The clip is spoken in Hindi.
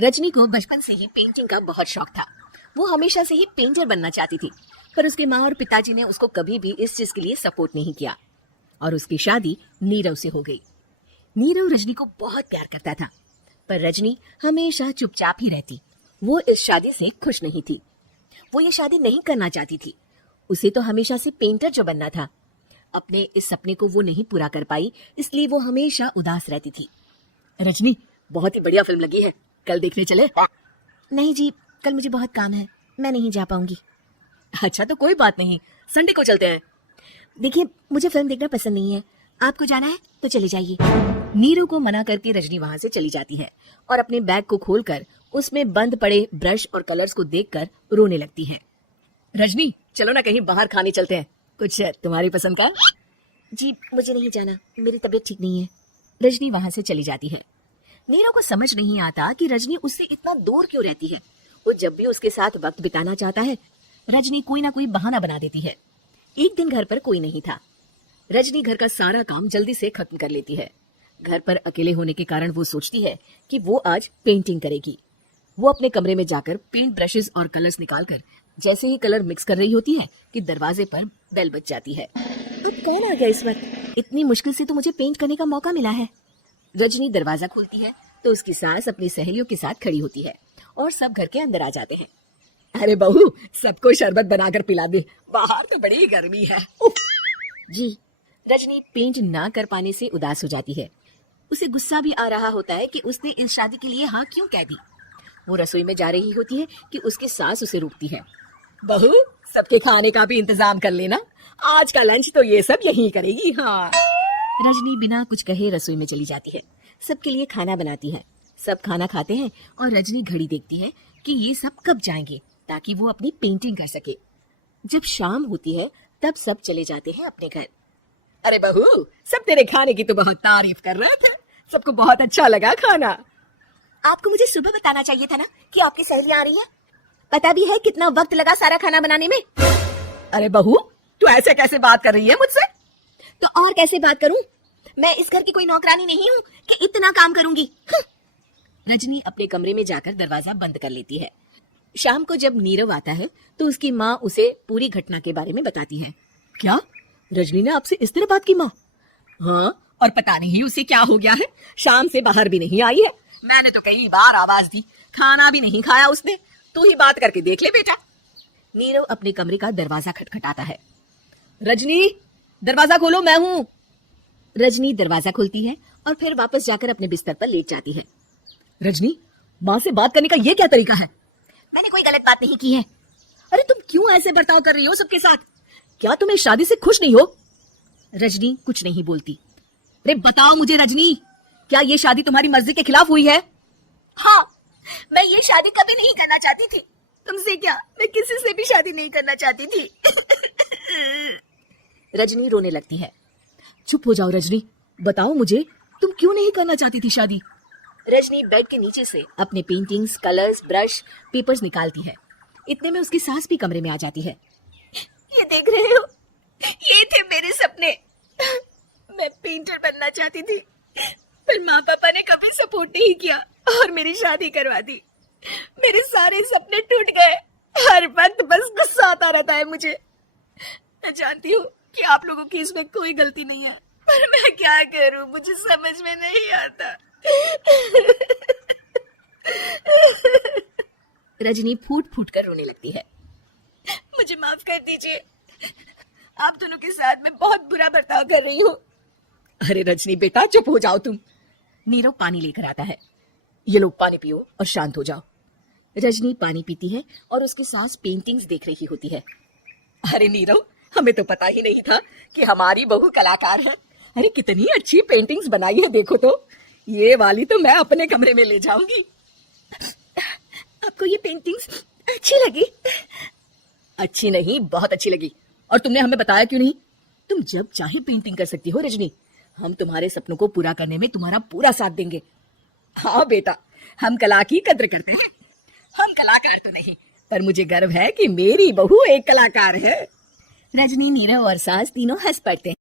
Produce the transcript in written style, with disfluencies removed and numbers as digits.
रजनी को बचपन से ही पेंटिंग का बहुत शौक था। वो हमेशा से ही पेंटर बनना चाहती थी, पर उसके माँ और पिताजी ने उसको कभी भी इस चीज के लिए सपोर्ट नहीं किया और उसकी शादी नीरव से हो गई। नीरव रजनी को बहुत प्यार करता था, पर रजनी हमेशा चुपचाप ही रहती। वो इस शादी से खुश नहीं थी। वो ये शादी नहीं करना चाहती थी। उसे तो हमेशा से पेंटर जो बनना था। अपने इस सपने को वो नहीं पूरा कर पाई, इसलिए वो हमेशा उदास रहती थी। रजनी, बहुत ही बढ़िया फिल्म लगी है, कल देखने चले? नहीं जी, कल मुझे बहुत काम है, मैं नहीं जा पाऊंगी। अच्छा तो कोई बात नहीं, संडे को चलते हैं। देखिए, मुझे फिल्म देखना पसंद नहीं है, आपको जाना है तो चले जाइए। नीरू को मना करके रजनी वहां से चली जाती है और अपने बैग को खोलकर उसमें बंद पड़े ब्रश और कलर्स को देखकर रोने लगती है। रजनी, चलो ना कहीं बाहर खाने चलते हैं, कुछ तुम्हारी पसंद का। जी मुझे नहीं जाना, मेरी तबीयत ठीक नहीं है। रजनी वहां से चली जाती है। नीरू को समझ नहीं आता कि रजनी उससे इतना दूर क्यों रहती है। वो जब भी उसके साथ वक्त बिताना चाहता है, रजनी कोई ना कोई बहाना बना देती है। एक दिन घर पर कोई नहीं था। रजनी घर का सारा काम जल्दी से खत्म कर लेती है। घर पर अकेले होने के कारण वो सोचती है कि वो आज पेंटिंग करेगी। वो अपने कमरे में जाकर पेंट ब्रशेस और कलर्स निकालकर जैसे ही कलर मिक्स कर रही होती है कि दरवाजे पर बेल बज जाती है। अब कौन आ गया इस वक्त? इतनी मुश्किल से तो मुझे पेंट करने का मौका मिला है। रजनी दरवाजा खोलती है तो उसकी सास अपनी सहेलियों के साथ खड़ी होती है और सब घर के अंदर आ जाते हैं। अरे बहू, सबको शरबत बनाकर पिला दे, बाहर तो बड़ी गर्मी है। जी। रजनी पेंट ना कर पाने से उदास हो जाती है। उसे गुस्सा भी आ रहा होता है कि उसने इस शादी के लिए हाँ क्यों कह दी। वो रसोई में जा रही होती है कि उसकी सास उसे रोकती है। बहू, सबके खाने का भी इंतजाम कर लेना, आज का लंच तो ये सब यहीं करेगी। हाँ। रजनी बिना कुछ कहे रसोई में चली जाती है। सबके लिए खाना बनाती है। सब खाना खाते हैं और रजनी घड़ी देखती है कि ये सब कब जाएंगे ताकि वो अपनी पेंटिंग कर सके। जब शाम होती है तब सब चले जाते हैं अपने घर। अरे बहू, सब तेरे खाने की तो बहुत तारीफ कर रहे थे, सबको बहुत अच्छा लगा खाना। आपको मुझे सुबह बताना चाहिए था ना कि आपकी सहेलियां आ रही है। पता भी है कितना वक्त लगा सारा खाना बनाने में। अरे बहू, तू ऐसे कैसे बात कर रही है मुझसे? तो और कैसे बात करूं? मैं इस घर की कोई नौकरानी नहीं हूं कि इतना काम करूंगी। रजनी अपने कमरे में जाकर दरवाजा बंद कर लेती है। शाम को जब नीरव आता है तो उसकी माँ उसे पूरी घटना के बारे में बताती है। क्या रजनी ने आपसे इस तरह बात की? माँ, हाँ, और पता नहीं उसे क्या हो गया है, शाम से बाहर भी नहीं आई है। मैंने तो कई बार आवाज दी, खाना भी नहीं खाया उसने। तू ही बात करके देख ले बेटा। नीरव अपने कमरे का दरवाजा खटखटाता है। रजनी, दरवाजा खोलो, मैं हूँ। रजनी दरवाजा खोलती है और फिर वापस जाकर अपने बिस्तर पर लेट जाती है। रजनी, माँ से बात करने का ये क्या तरीका है? मैंने कोई गलत बात नहीं की है। अरे तुम क्यों ऐसे बर्ताव कर रही हो सबके साथ? क्या तुम इस शादी से खुश नहीं हो? रजनी कुछ नहीं बोलती। अरे बताओ मुझे रजनी, क्या ये शादी तुम्हारी मर्जी के खिलाफ हुई है? हाँ, मैं ये शादी कभी नहीं करना चाहती थी। तुमसे क्या, मैं किसी से भी शादी नहीं करना चाहती थी। रजनी रोने लगती है। चुप हो जाओ रजनी, बताओ मुझे, तुम क्यों नहीं करना चाहती थी शादी? रजनी बेड के नीचे से अपने पेंटिंग्स, कलर्स, ब्रश, पेपर्स निकालती है। इतने में उसकी सास भी कमरे में आ जाती है। ये देख रहे हो, ये थे मेरे सपने। मैं पेंटर बनना चाहती थी, पर माँ पापा ने कभी सपोर्ट नहीं किया और मेरी शादी करवा दी। मेरे सारे सपने टूट गए। हर वक्त बस गुस्सा आता रहता है मुझे। मैं जानती हूँ कि आप लोगों की इसमें कोई गलती नहीं है, पर मैं क्या करूँ, मुझे समझ में नहीं आता। रजनी फूट फूट कर रोने लगती है। मुझे माफ कर दीजिए, आप दोनों के साथ मैं बहुत बुरा बर्ताव कर रही हूँ। अरे रजनी बेटा, चुप हो जाओ तुम। नीरव पानी लेकर आता है। ये लो पानी पियो और शांत हो जाओ। रजनी पानी पीती है और उसकी सास पेंटिंग्स देख रही होती है। अरे नीरव, हमें तो पता ही नहीं था कि हमारी बहू कलाकार है। अरे कितनी अच्छी पेंटिंग्स बनाई है, देखो तो। ये वाली तो मैं अपने कमरे में ले जाऊंगी। आपको ये पेंटिंग्स अच्छी लगी? अच्छी नहीं, बहुत अच्छी लगी। और तुमने हमें बताया क्यों नहीं? तुम जब चाहे पेंटिंग कर सकती हो रजनी। हम तुम्हारे सपनों को पूरा करने में तुम्हारा पूरा साथ देंगे। हाँ बेटा, हम कला की कद्र करते हैं। हम कलाकार तो नहीं, पर मुझे गर्व है कि मेरी बहू एक कलाकार है। रजनी, नीरव और सास तीनों हंस पड़ते हैं।